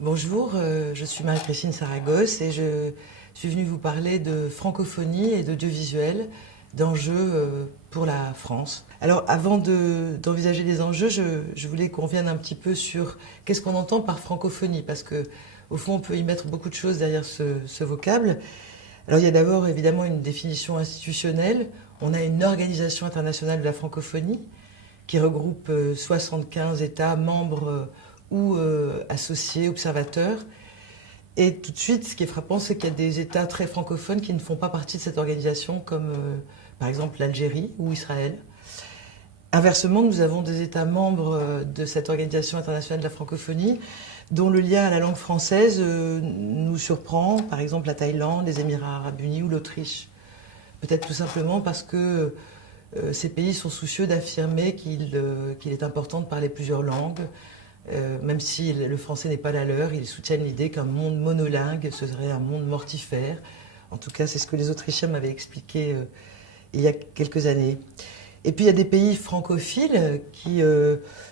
Bonjour, je suis Marie-Christine Saragosse et je suis venue vous parler de francophonie et d'audiovisuel, d'enjeux pour la France. Alors avant d'envisager les enjeux, je voulais qu'on revienne un petit peu sur qu'est-ce qu'on entend par francophonie, parce que au fond on peut y mettre beaucoup de choses derrière ce vocable. Alors il y a d'abord évidemment une définition institutionnelle. On a une organisation internationale de la francophonie qui regroupe 75 États membres ou associés, observateurs. Et tout de suite, ce qui est frappant, c'est qu'il y a des États très francophones qui ne font pas partie de cette organisation, comme par exemple l'Algérie ou Israël. Inversement, nous avons des États membres de cette organisation internationale de la francophonie dont le lien à la langue française nous surprend, par exemple la Thaïlande, les Émirats arabes unis ou l'Autriche. Peut-être tout simplement parce que ces pays sont soucieux d'affirmer qu'il est important de parler plusieurs langues. Même si le français n'est pas la leur, ils soutiennent l'idée qu'un monde monolingue, ce serait un monde mortifère. En tout cas, c'est ce que les Autrichiens m'avaient expliqué il y a quelques années. Et puis il y a des pays francophiles qui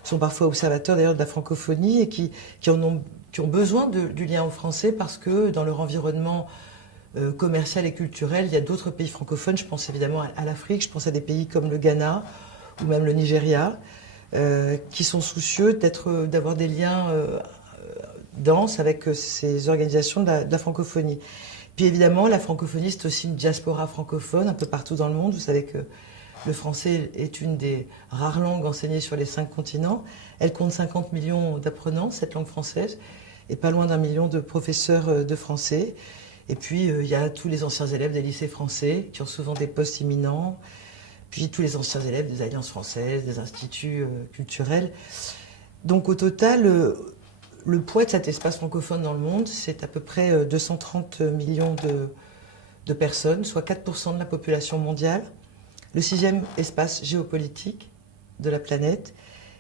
sont parfois observateurs d'ailleurs de la francophonie et qui ont besoin du lien au français parce que dans leur environnement commercial et culturel, il y a d'autres pays francophones. Je pense évidemment à l'Afrique, je pense à des pays comme le Ghana ou même le Nigeria. Qui sont soucieux d'avoir des liens denses avec ces organisations de la francophonie. Puis évidemment, la francophonie, c'est aussi une diaspora francophone un peu partout dans le monde. Vous savez que le français est une des rares langues enseignées sur les 5 continents. Elle compte 50 millions d'apprenants, cette langue française, et pas loin d'1 million de professeurs de français. Et puis, il y a tous les anciens élèves des lycées français qui ont souvent des postes imminents. Puis tous les anciens élèves des alliances françaises, des instituts culturels. Donc au total, le poids de cet espace francophone dans le monde, c'est à peu près 230 millions de personnes, soit 4% de la population mondiale, le 6e espace géopolitique de la planète.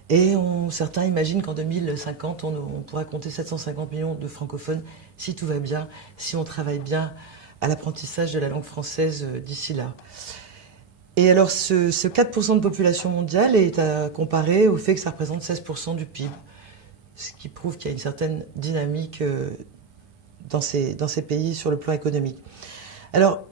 Et certains imaginent qu'en 2050, on pourra compter 750 millions de francophones si tout va bien, si on travaille bien à l'apprentissage de la langue française d'ici là. Et alors ce 4% de population mondiale est à comparer au fait que ça représente 16% du PIB, ce qui prouve qu'il y a une certaine dynamique dans ces pays sur le plan économique. Alors,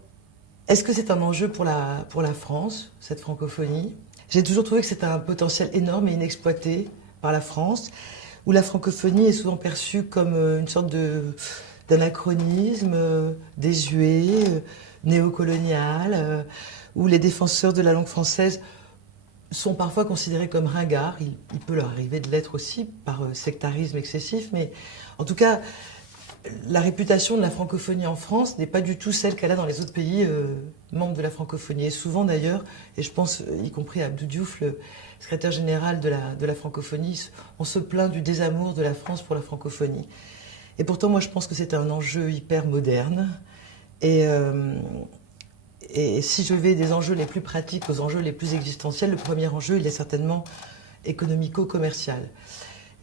est-ce que c'est un enjeu pour la France, cette francophonie ? J'ai toujours trouvé que c'était un potentiel énorme et inexploité par la France, où la francophonie est souvent perçue comme une sorte d'anachronisme désuet, néocolonial, où les défenseurs de la langue française sont parfois considérés comme ringards. Il peut leur arriver de l'être aussi par sectarisme excessif, mais en tout cas, la réputation de la francophonie en France n'est pas du tout celle qu'elle a dans les autres pays membres de la francophonie. Et souvent d'ailleurs, et je pense y compris à Abdou Diouf, le secrétaire général de la francophonie, on se plaint du désamour de la France pour la francophonie. Et pourtant, moi je pense que c'est un enjeu hyper moderne. Et si je vais des enjeux les plus pratiques aux enjeux les plus existentiels, le premier enjeu, il est certainement économico-commercial.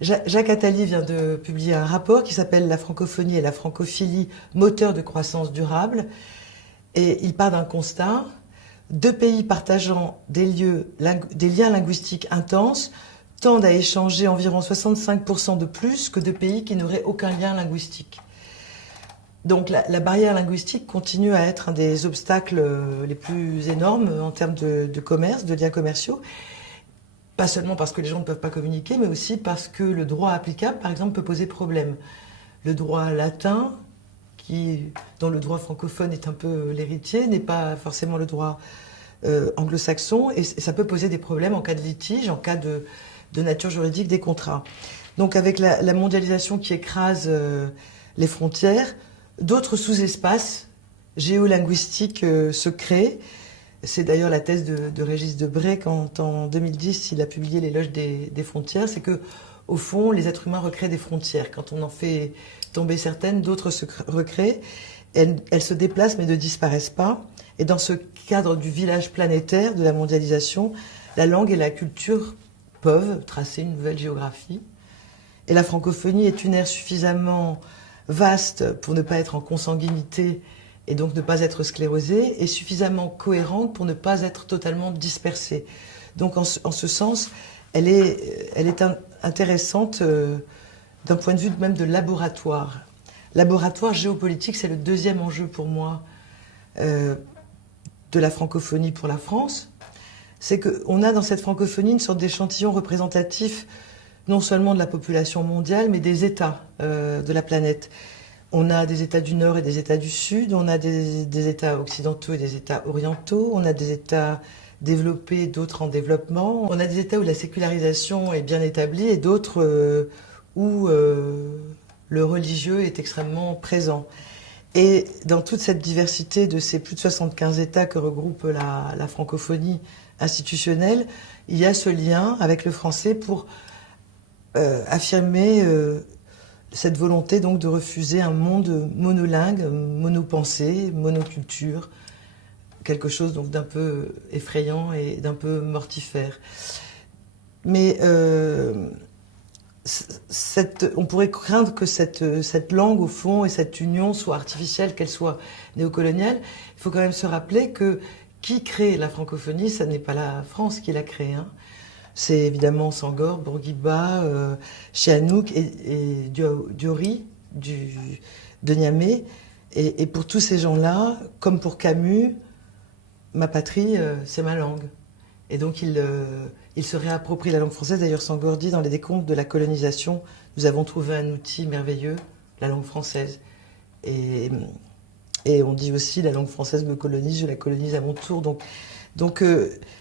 Jacques Attali vient de publier un rapport qui s'appelle « La francophonie et la francophilie, moteur de croissance durable ». Et il part d'un constat, 2 pays partageant des liens linguistiques intenses tendent à échanger environ 65% de plus que 2 pays qui n'auraient aucun lien linguistique. Donc la barrière linguistique continue à être un des obstacles les plus énormes en termes de commerce, de liens commerciaux. Pas seulement parce que les gens ne peuvent pas communiquer, mais aussi parce que le droit applicable, par exemple, peut poser problème. Le droit latin, dont le droit francophone est un peu l'héritier, n'est pas forcément le droit anglo-saxon, et ça peut poser des problèmes en cas de litige, en cas de nature juridique des contrats. Donc avec la mondialisation qui écrase les frontières, d'autres sous-espaces géolinguistiques se créent. C'est d'ailleurs la thèse de Régis Debray quand en 2010 il a publié L'éloge des frontières, c'est que au fond les êtres humains recréent des frontières. Quand on en fait tomber certaines, d'autres se recréent. Elles se déplacent mais ne disparaissent pas. Et dans ce cadre du village planétaire de la mondialisation, la langue et la culture peuvent tracer une nouvelle géographie. Et la francophonie est une ère suffisamment vaste pour ne pas être en consanguinité et donc ne pas être sclérosée, et suffisamment cohérente pour ne pas être totalement dispersée. Donc en ce sens, elle est intéressante d'un point de vue même de laboratoire. Laboratoire géopolitique, c'est le deuxième enjeu pour moi de la francophonie pour la France. C'est qu'on a dans cette francophonie une sorte d'échantillon représentatif non seulement de la population mondiale, mais des États de la planète. On a des États du Nord et des États du Sud, on a des États occidentaux et des États orientaux, on a des États développés, d'autres en développement. On a des États où la sécularisation est bien établie et d'autres où le religieux est extrêmement présent. Et dans toute cette diversité de ces plus de 75 États que regroupe la francophonie institutionnelle, il y a ce lien avec le français pour affirmer cette volonté donc de refuser un monde monolingue, monopensé, monoculture, quelque chose donc d'un peu effrayant et d'un peu mortifère. Mais on pourrait craindre que cette langue, au fond, et cette union soit artificielle, qu'elle soit néocoloniale. Il faut quand même se rappeler que qui crée la francophonie, ce n'est pas la France qui l'a créée. Hein. C'est évidemment Senghor, Bourguiba, Sihanouk et Diori de Niamey. Et pour tous ces gens-là, comme pour Camus, ma patrie, c'est ma langue. Et donc il se réapproprie la langue française. D'ailleurs, Senghor dit dans les décombres de la colonisation, nous avons trouvé un outil merveilleux, la langue française. Et on dit aussi, la langue française me colonise, je la colonise à mon tour. Donc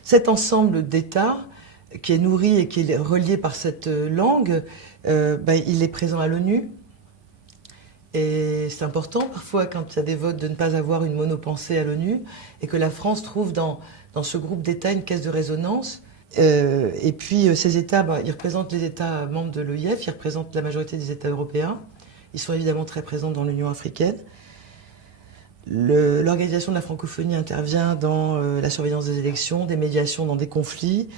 cet ensemble d'États qui est nourri et qui est relié par cette langue, il est présent à l'ONU. Et c'est important parfois quand il y a des votes de ne pas avoir une monopensée à l'ONU et que la France trouve dans ce groupe d'États une caisse de résonance. Et puis ces États, ils représentent les États membres de l'OIF, ils représentent la majorité des États européens. Ils sont évidemment très présents dans l'Union africaine. L'organisation de la francophonie intervient dans la surveillance des élections, des médiations dans des conflits.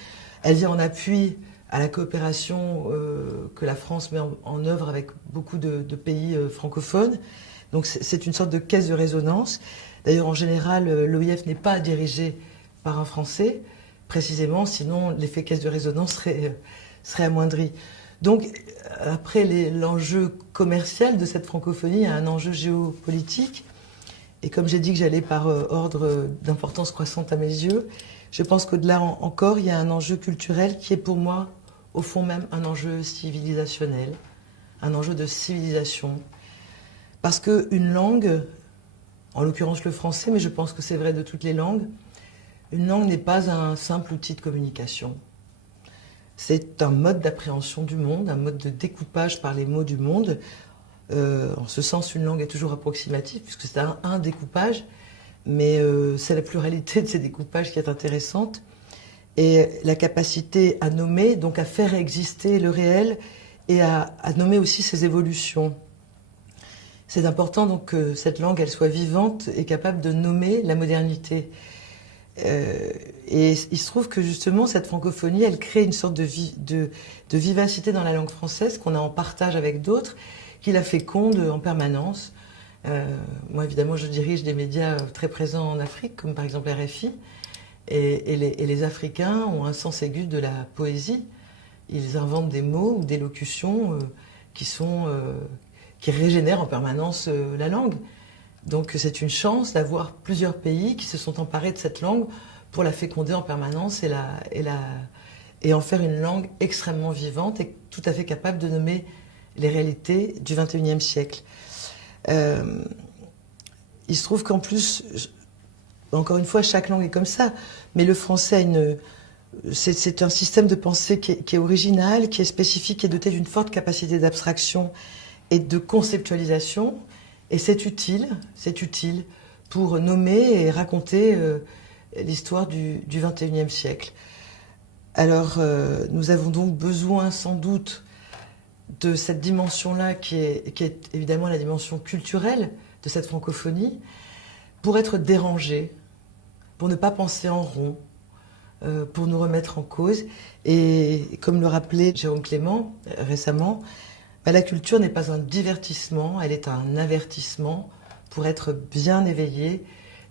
Elle vient en appui à la coopération que la France met en œuvre avec beaucoup de pays francophones. Donc c'est une sorte de caisse de résonance. D'ailleurs, en général, l'OIF n'est pas dirigé par un Français, précisément, sinon l'effet caisse de résonance serait amoindri. Donc, après l'enjeu commercial de cette francophonie, il y a un enjeu géopolitique. Et comme j'ai dit que j'allais par ordre d'importance croissante à mes yeux, je pense qu'au-delà encore, il y a un enjeu culturel qui est pour moi, au fond même, un enjeu civilisationnel, un enjeu de civilisation. Parce qu'une langue, en l'occurrence le français, mais je pense que c'est vrai de toutes les langues, une langue n'est pas un simple outil de communication. C'est un mode d'appréhension du monde, un mode de découpage par les mots du monde. En ce sens, une langue est toujours approximative, puisque c'est un découpage, mais c'est la pluralité de ces découpages qui est intéressante. Et la capacité à nommer, donc à faire exister le réel, et à nommer aussi ses évolutions. C'est important donc que cette langue, elle soit vivante et capable de nommer la modernité. Et il se trouve que justement, cette francophonie, elle crée une sorte de vivacité dans la langue française qu'on a en partage avec d'autres, qui la féconde en permanence. Moi, évidemment, je dirige des médias très présents en Afrique, comme par exemple RFI, et les Africains ont un sens aigu de la poésie. Ils inventent des mots ou des locutions qui régénèrent en permanence la langue. Donc c'est une chance d'avoir plusieurs pays qui se sont emparés de cette langue pour la féconder en permanence et en faire une langue extrêmement vivante et tout à fait capable de nommer les réalités du XXIe siècle. Il se trouve qu'en plus, encore une fois, chaque langue est comme ça, mais le français c'est un système de pensée qui est original, qui est spécifique, qui est doté d'une forte capacité d'abstraction et de conceptualisation. Et c'est utile pour nommer et raconter l'histoire du XXIe siècle. Alors, nous avons donc besoin sans doute de cette dimension-là qui est évidemment la dimension culturelle de cette francophonie, pour être dérangés, pour ne pas penser en rond, pour nous remettre en cause. Et comme le rappelait Jérôme Clément récemment, la culture n'est pas un divertissement, elle est un avertissement pour être bien éveillé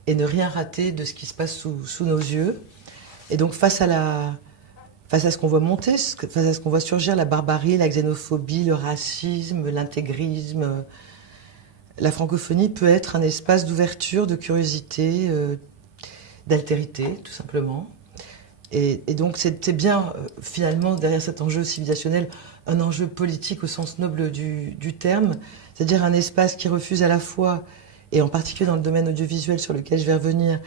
et ne rien rater de ce qui se passe sous nos yeux. Et donc face à face à ce qu'on voit monter, face à ce qu'on voit surgir, la barbarie, la xénophobie, le racisme, l'intégrisme, la francophonie peut être un espace d'ouverture, de curiosité, d'altérité, tout simplement. Et donc c'est bien, finalement, derrière cet enjeu civilisationnel, un enjeu politique au sens noble du terme, c'est-à-dire un espace qui refuse à la fois, et en particulier dans le domaine audiovisuel sur lequel je vais revenir,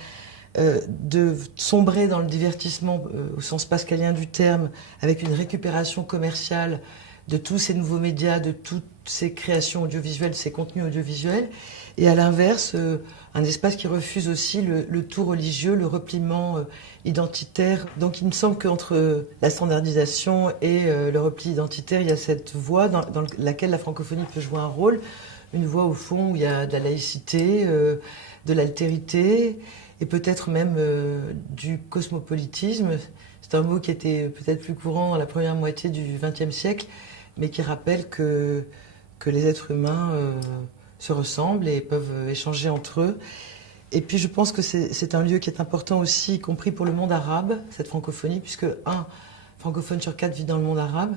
de sombrer dans le divertissement au sens pascalien du terme, avec une récupération commerciale de tous ces nouveaux médias, de toutes ces créations audiovisuelles, ces contenus audiovisuels, et à l'inverse, un espace qui refuse aussi le tout religieux, le repliement identitaire. Donc il me semble qu'entre la standardisation et le repli identitaire, il y a cette voie dans laquelle la francophonie peut jouer un rôle, une voie au fond où il y a de la laïcité, de l'altérité, et peut-être même du cosmopolitisme. C'est un mot qui était peut-être plus courant dans la première moitié du XXe siècle, mais qui rappelle que les êtres humains se ressemblent et peuvent échanger entre eux. Et puis je pense que c'est un lieu qui est important aussi, y compris pour le monde arabe, cette francophonie, puisque un francophone sur 4 vit dans le monde arabe,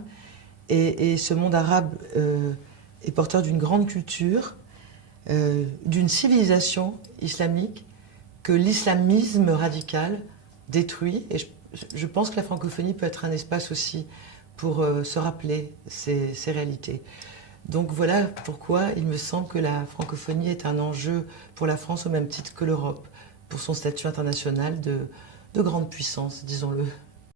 et ce monde arabe est porteur d'une grande culture, d'une civilisation islamique que l'islamisme radical détruit. Et je pense que la francophonie peut être un espace aussi pour se rappeler ces réalités. Donc voilà pourquoi il me semble que la francophonie est un enjeu pour la France au même titre que l'Europe, pour son statut international de grande puissance, disons-le.